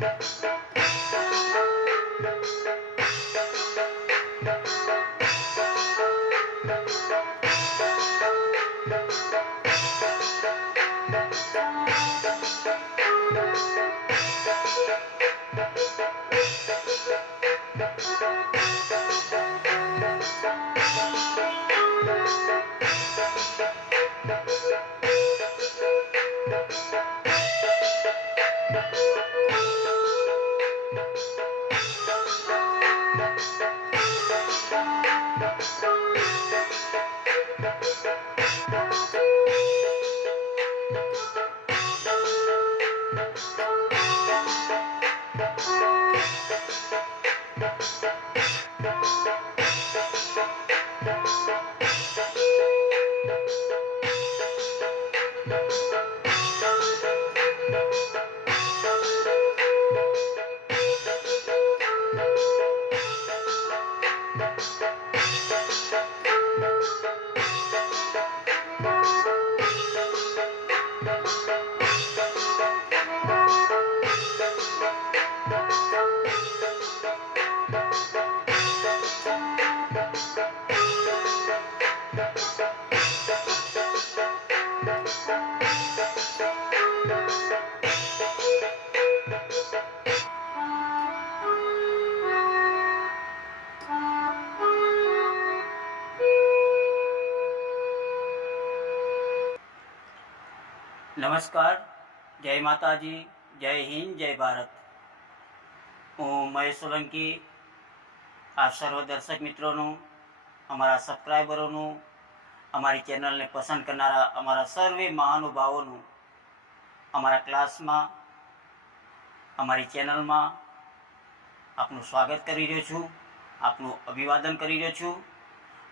Thank you. નમસ્કાર. જય માતાજી, જય હિન્દ, જય ભારત. હું મહેશ સોલંકી. આ સર્વ દર્શક મિત્રોનું, અમારા સબસ્ક્રાઈબરોનું અમારી ચેનલને પસંદ કરનારા અમારા સર્વે મહાનુભાવોનું, અમારા ક્લાસમાં, અમારી ચેનલમાં આપનું સ્વાગત કરી રહ્યો છું, આપનું અભિવાદન કરી રહ્યો છું.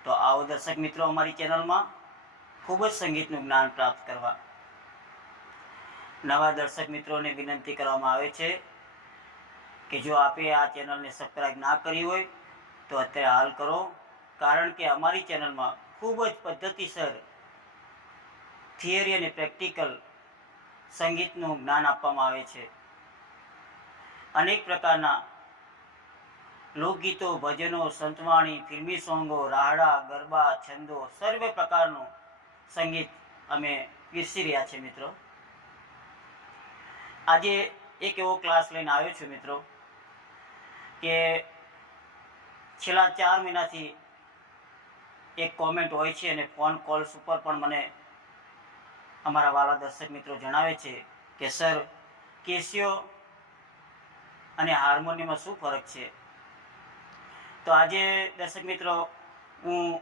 તો આવો દર્શક મિત્રો અમારી ચેનલમાં ખૂબ જ સંગીતનું જ્ઞાન પ્રાપ્ત કરવા નવા દર્શક મિત્રોને વિનંતી કરવામાં આવે છે કે જો આપે આ ચેનલને સબસ્ક્રાઈબ ના કરી હોય, તો અત્યારે હાલ કરો. કારણ કે અમારી ચેનલમાં ખૂબ જ પદ્ધતિસર થિયરી અને પ્રેક્ટિકલ સંગીતનું જ્ઞાન આપવામાં આવે છે. અનેક પ્રકારના લોકગીતો, ભજનો, સંતવાણી, ફિલ્મી સોંગો, રાહડા, ગરબા, છંદો, સર્વે પ્રકારનું સંગીત અમે પીરસી રહ્યા છીએ મિત્રો. આજે એક એવો ક્લાસ લઈને આવ્યો છું મિત્રો કે છેલ્લા ચાર મહિનાથી એક કોમેન્ટ હોય છે અને ફોન કોલ્સ ઉપર પણ મને અમારા વાલા દર્શક મિત્રો જણાવે છે કે સર કેસીઓ અને હાર્મોનિયમમાં શું ફરક છે? તો આજે દર્શક મિત્રો, હું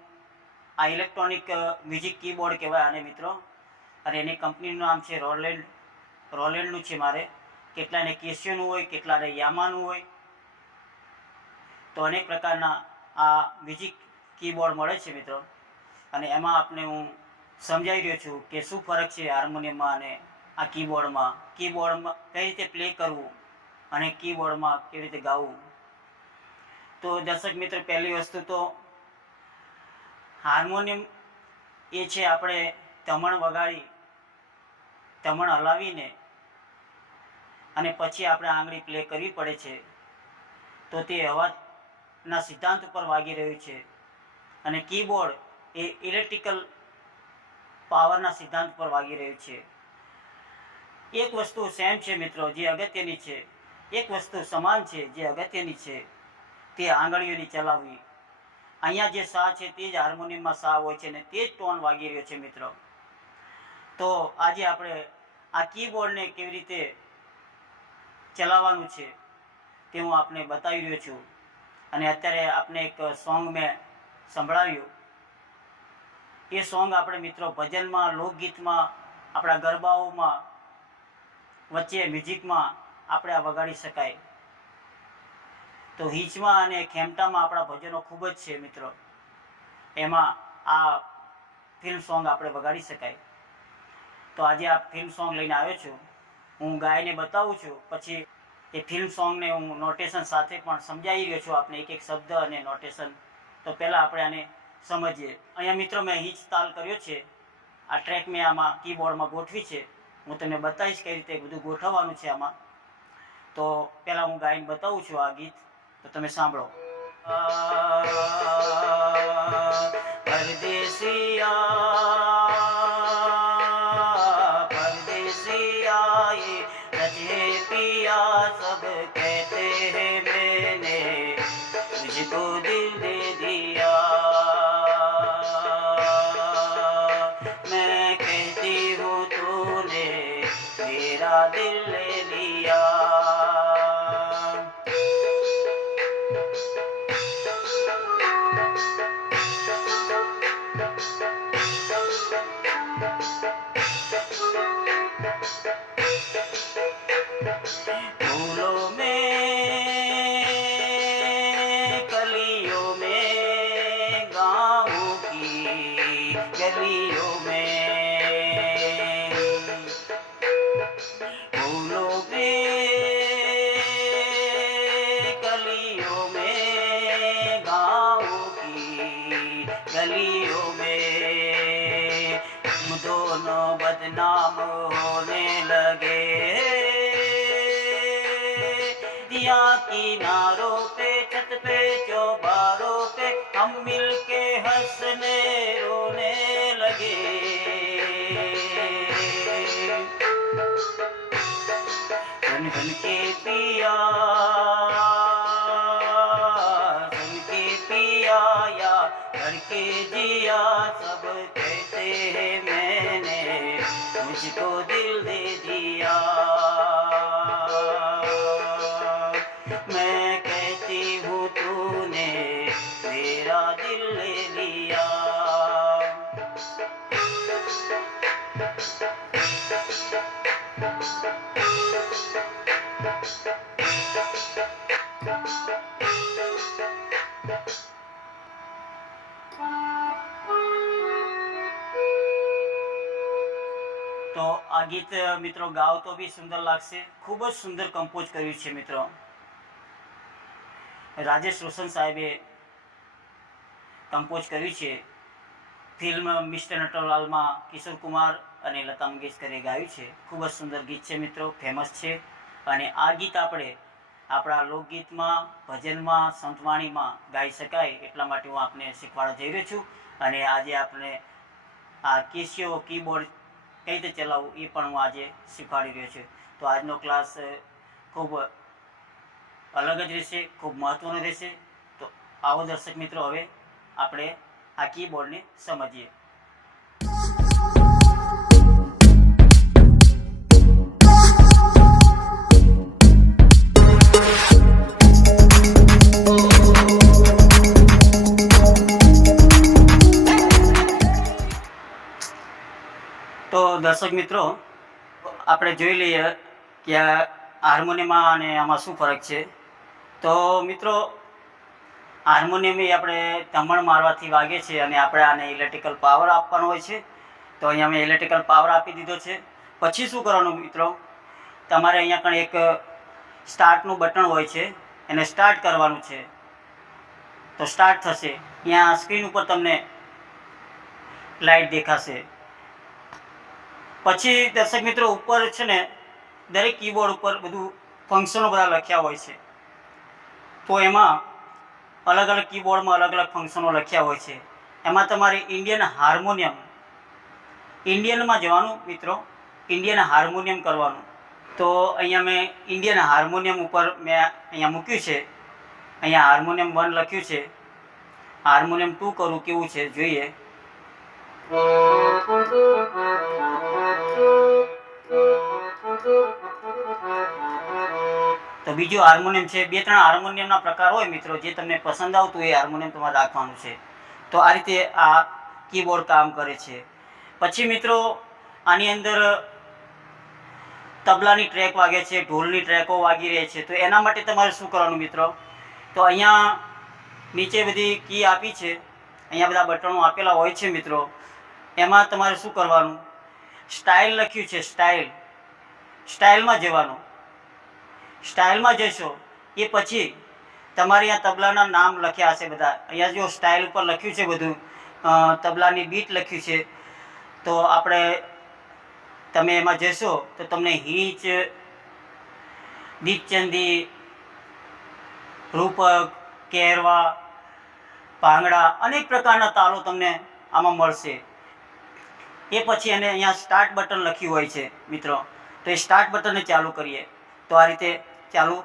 આ ઇલેક્ટ્રોનિક મ્યુઝિક કીબોર્ડ કહેવાય આને મિત્રો, અને એની કંપનીનું નામ છે રોલેન્ડ રોલેન્ડનું છે મારે. કેટલાને કેશિયનું હોય, કેટલાને યામાનું હોય. તો અનેક પ્રકારના આ મ્યુઝિક કીબોર્ડ મળે છે મિત્રો. અને એમાં આપને હું સમજાવી રહ્યો છું કે શું ફરક છે હાર્મોનિયમમાં અને આ કીબોર્ડમાં કીબોર્ડમાં કઈ રીતે પ્લે કરવું અને કીબોર્ડમાં કેવી રીતે ગાવું. તો દર્શક મિત્રો, પહેલી વસ્તુ તો હાર્મોનિયમ એ છે આપણે તમણ વગાડી તમણ હલાવીને અને પછી આપણે આંગળી પ્લે કરવી પડે છે, તો તે અવાજના સિદ્ધાંત ઉપર વાગી રહ્યું છે. અને કીબોર્ડ એ ઇલેક્ટ્રિકલ પાવરના સિદ્ધાંત પર વાગી રહ્યું છે. એક વસ્તુ સેમ છે મિત્રો, જે અગત્યની છે. એક વસ્તુ સમાન છે, જે અગત્યની છે, તે આંગળીઓની ચલાવવી. અહીંયા જે સા છે, તે જ હાર્મોનિયમમાં સા હોય છે ને તે જ ટોન વાગી રહ્યો છે મિત્રો. તો આજે આપણે આ કીબોર્ડને કેવી રીતે ચલાવવાનું છે તે હું આપને બતાવી રહ્યો છું. અને અત્યારે આપને એક સોંગ મેં સંભળાવ્યું. એ સોંગ આપણે મિત્રો ભજનમાં, લોકગીતમાં, આપણા ગરબાઓમાં, વચ્ચે મ્યુઝિકમાં આપણે આ વગાડી શકાય. તો હિચમાં અને ખેમટામાં આપણા ભજનો ખૂબ જ છે મિત્રો. એમાં આ ફિલ્મ સોંગ આપણે વગાડી શકાય. તો આજે આ ફિલ્મ સોંગ લઈને આવ્યો છું હું ગાયને બતાવું છું પછી એ ફિલ્મ સોંગને હું નોટેશન સાથે પણ સમજાવી રહ્યો છું આપણે એક એક શબ્દ અને નોટેશન તો પહેલાં આપણે આને સમજીએ અહીંયા મિત્રો મેં હિંચ તાલ કર્યો છે આ ટ્રેક મેં આમાં કીબોર્ડમાં ગોઠવી છે હું તમને બતાવીશ કઈ રીતે બધું ગોઠવવાનું છે આમાં તો પહેલાં હું ગાઈને બતાવું છું આ ગીત તો તમે સાંભળો પરદેસિયા पिया सब कहते गलियों में, फूलों में कलियों में, गाँव की गलियों में, हम दोनों बदनाम होने लगे। दिया किनारों पे, छत पे, चौबारों पे, हम मिलके हंसने रोने या घर के जिया सब कहते हैं मैंने मुझको दिल दे दिया આ ગીત મિત્રો ગાવ તો બી સુંદર લાગશે. ખૂબ જ સુંદર કમ્પોઝ કર્યું છે, મિત્રો. રાજેશ રોશન સાહેબે કમ્પોઝ કર્યું છે. ફિલ્મ મિસ્ટર નટવલાલમાં કિશોર કુમાર અને લતા મંગેશકરે ગાયું છે. ખૂબ જ સુંદર ગીત છે, મિત્રો. ફેમસ છે. અને આ ગીત આપણે આપણા લોકગીતમાં, ભજનમાં, સંતવાણીમાં ગાઈ શકાય એટલા માટે હું આપને શીખવાડવા જઈ રહ્યો છું. અને આજે આપણે આ કેશિયો કીબોર્ડ કઈ રીતે ચલાવવું એ પણ હું આજે શીખવાડી રહ્યો છું. તો આજનો ક્લાસ ખૂબ અલગ જ રહેશે, ખૂબ મહત્ત્વનો રહેશે. તો આવો દર્શક મિત્રો, હવે આપણે આ કીબોર્ડને સમજીએ. દર્શક મિત્રો, આપણે જોઈ લઈએ કે આ હાર્મોનિયમમાં અને આમાં શું ફરક છે. તો મિત્રો હાર્મોનિયમ એ આપણે ધમણ મારવાથી વાગે છે અને આપણે આને ઇલેક્ટ્રિકલ પાવર આપવાનો હોય છે. તો અહીંયા મેં ઇલેક્ટ્રિકલ પાવર આપી દીધો છે. પછી શું કરવાનું મિત્રો? તમારે અહીંયા પણ એક સ્ટાર્ટનું બટન હોય છે, એને સ્ટાર્ટ કરવાનું છે. તો સ્ટાર્ટ થશે. અહીંયા સ્ક્રીન ઉપર તમને લાઇટ દેખાશે. પછી દર્શક મિત્રો ઉપર છે ને દરેક કીબોર્ડ ઉપર બધું ફંક્શનો બધા લખ્યા હોય છે. તો એમાં અલગ અલગ કીબોર્ડમાં અલગ અલગ ફંક્શનો લખ્યા હોય છે. એમાં તમારે ઇન્ડિયન હાર્મોનિયમ ઇન્ડિયનમાં જવાનું મિત્રો ઇન્ડિયન હાર્મોનિયમ કરવાનું. તો અહીંયા મેં ઇન્ડિયન હાર્મોનિયમ ઉપર મેં અહીંયા મૂક્યું છે. અહીંયા હાર્મોનિયમ વન લખ્યું છે. હાર્મોનિયમ ટુ કરું કેવું છે? જોઈએ. તો બીજું હાર્મોનિયમ છે, બે ત્રણ હાર્મોનિયમના પ્રકાર હોય મિત્રો, જે તમને પસંદ આવતું એ હાર્મોનિયમ તમારે રાખવાનું છે. તો આ રીતે આ કીબોર્ડ કામ કરે છે. પછી મિત્રો, આની અંદર તબલાની ટ્રેક વાગે છે, ઢોલની ટ્રેકો વાગી રહી છે. તો એના માટે તમારે શું કરવાનું મિત્રો? તો અહીંયા નીચે બધી કી આપી છે. અહીંયા બધા બટનો આપેલા હોય છે મિત્રો. એમાં તમારે શું કરવાનું? સ્ટાઇલ લખ્યું છે, સ્ટાઇલ. સ્ટાઇલમાં જવાનું. સ્ટાઇલમાં જશો એ પછી તમારે અહીંયા તબલાના નામ લખ્યા હશે બધા. અહીંયા જો સ્ટાઇલ ઉપર લખ્યું છે બધું તબલાની બીટ લખ્યું છે, તો આપણે તમે એમાં જશો, તો તમને હિંચ, દીપચંદી, રૂપક, કેરવા ભાંગડા અનેક પ્રકારના તાલો તમને આમાં મળશે. એ પછી એને અહીંયા સ્ટાર્ટ બટન લખ્યું હોય છે, મિત્રો. તો એ સ્ટાર્ટ બટનને ચાલુ કરીએ. તો આ રીતે ચાલુ.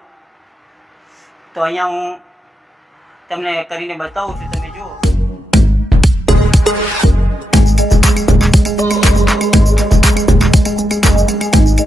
તો અહીંયા હું તમને કરીને બતાવું છું